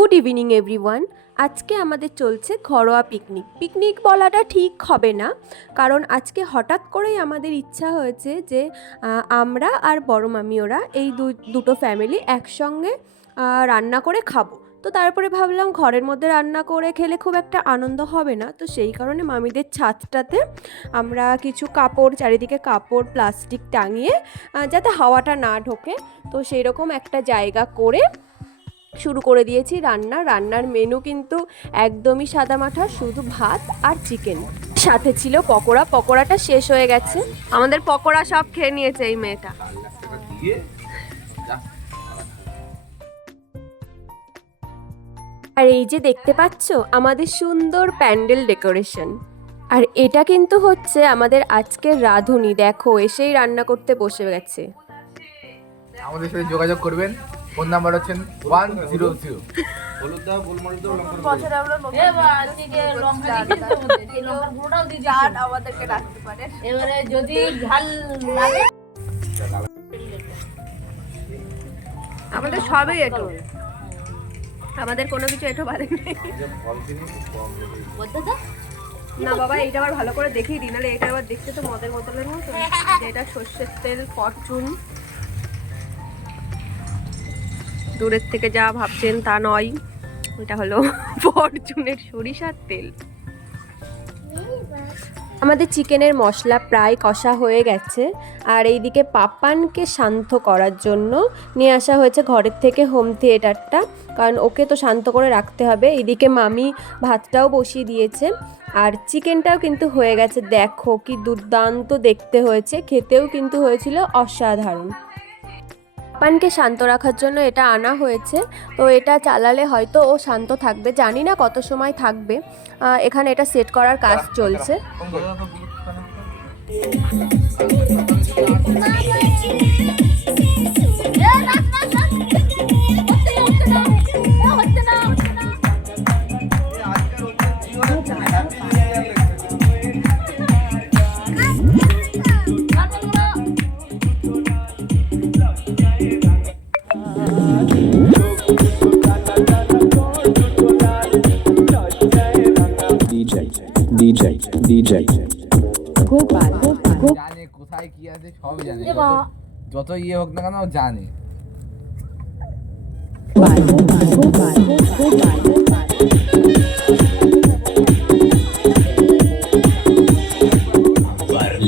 Good evening everyone. আজকে আমাদের চলছে ঘরোয়া পিকনিক বলাটা ঠিক হবে না, কারণ আজকে হঠাৎ করেই আমাদের ইচ্ছা হয়েছে যে আমরা আর বড় মামি ওরা এই দুটো ফ্যামিলি একসঙ্গে রান্না করে খাবো। তো তারপরে ভাবলাম ঘরের মধ্যে রান্না করে খেলে খুব একটা আনন্দ হবে না, তো সেই কারণে মামিদের ছাদটাতে আমরা কিছু কাপড়, চারিদিকে কাপড় প্লাস্টিক টাঙিয়ে যাতে হাওয়াটা না ঢোকে, তো সেই রকম একটা জায়গা করে শুরু করে দিয়েছি রান্নার মেনু কিন্তু একদমই সাদামাঠা, শুধু ভাত আর চিকেন, সাথে ছিল পকোড়াটা শেষ হয়ে গেছে, আমাদের পকোড়া সব খেয়ে নিয়েছে এই মেয়েটা। আর এই যে দেখতে পাচ্ছ আমাদের সুন্দর প্যান্ডেল ডেকোরেশন, আর এটা কিন্তু হচ্ছে আমাদের আজকের রাঁধুনি, দেখো এসেই রান্না করতে বসে গেছে। আমাদের সাথে যোগাযোগ করবেন, ফোন নাম্বার হচ্ছে 100। হলুদ দাও, গোলমরিচ দাও, লঙ্কা বছরে আমরা আমাদেরকে রাখতে পারে। এবারে যদি ঝাল লাগে আমাদের সবই এটো, আমাদের কোনো কিছু এটো বাদে নেই। না বাবা, এইটা আবার ভালো করে দেখিয়ে দিই, নাহলে এটা আবার দেখতে তো মদের বোতলের মতো। এটা সর্ষের তেল ফরচুন, দূরের থেকে যা ভাবছেন তা নয়, এটা হলো ফরচুনের সরিষার তেল। আমাদের চিকেনের মশলা প্রায় কষা হয়ে গেছে, আর এইদিকে পাপানকে শান্ত করার জন্য নিয়ে আসা হয়েছে ঘরের থেকে হোম থিয়েটারটা, কারণ ওকে তো শান্ত করে রাখতে হবে। এইদিকে মামি ভাতটাও বসিয়ে দিয়েছে, আর চিকেনটাও কিন্তু হয়ে গেছে। দেখো কি দুর্দান্ত দেখতে হয়েছে, খেতেও কিন্তু হয়েছিল অসাধারণ। পাপানকে শান্ত রাখার জন্য এটা আনা হয়েছে, তো এটা চালালে হয়তো ও শান্ত থাকবে, জানি না কত সময় থাকবে। এখানে এটা সেট করার কাজ চলছে। DJ গোপাল জানে কোথায় কি আছে, সব জানে, যত ইয়ে হোক না কেন ও জানে।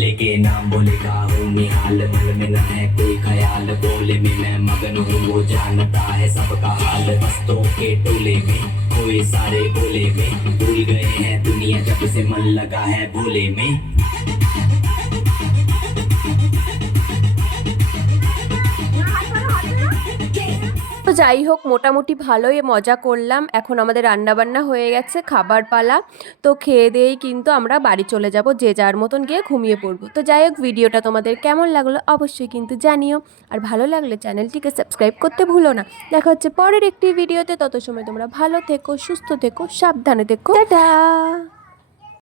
लेके नाम बोलेगा हूँ निहाल, मन में न है कोई ख्याल, बोले में मैं मगन हूँ, वो जानता है सबका हाल। मस्तों के टोले में कोई सारे बोले में, भूल गए हैं दुनिया जब से मन लगा है भोले में। তো যাই হোক, মোটামুটি ভালোই মজা করলাম। এখন আমাদের রান্নাবান্না হয়ে গেছে, খাবার পালা। তো খেয়ে দিয়েই কিন্তু আমরা বাড়ি চলে যাব, যে যার মতন গিয়ে ঘুমিয়ে পড়বো। তো যাই হোক, ভিডিওটা তোমাদের কেমন লাগলো অবশ্যই কিন্তু জানিও, আর ভালো লাগলে চ্যানেলটিকে সাবস্ক্রাইব করতে ভুলো না। দেখা হচ্ছে পরের একটি ভিডিওতে, তত সময় তোমরা ভালো থেকো, সুস্থ থেকো, সাবধানে থেকো, টাটা।